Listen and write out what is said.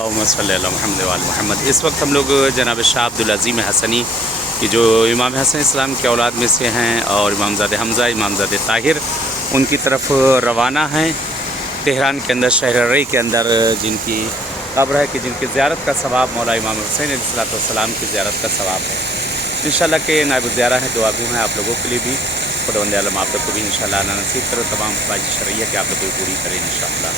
अल्लाहुम्मा सल्ली अला मुहम्मद व आले मोहम्मद। इस वक्त हम लोग जनाब शाह अब्दुल अज़ीम हसनी की जो इमाम हसन इस्लाम के औलाद में से हैं और इमामज़ादे हमज़ा इमामज़ादे ताहिर उनकी तरफ रवाना हैं। तेहरान के अंदर शहर रई के अंदर जिनकी कब्र है कि जिनकी ज़ियारत का सवाब मौला इमाम हुसैन अलैहिस्सलाम की ज़ियारत का सवाब है। इंशाअल्लाह के नायब ज़ियारा है, दुआ भी हैं आप लोगों के लिए भी। खुदावंद आलम आप लोग को भी इंशाअल्लाह आना नसीब करो, तमाम ख्वाहिश शरइया कि आप लोग को पूरी करें इंशाअल्लाह।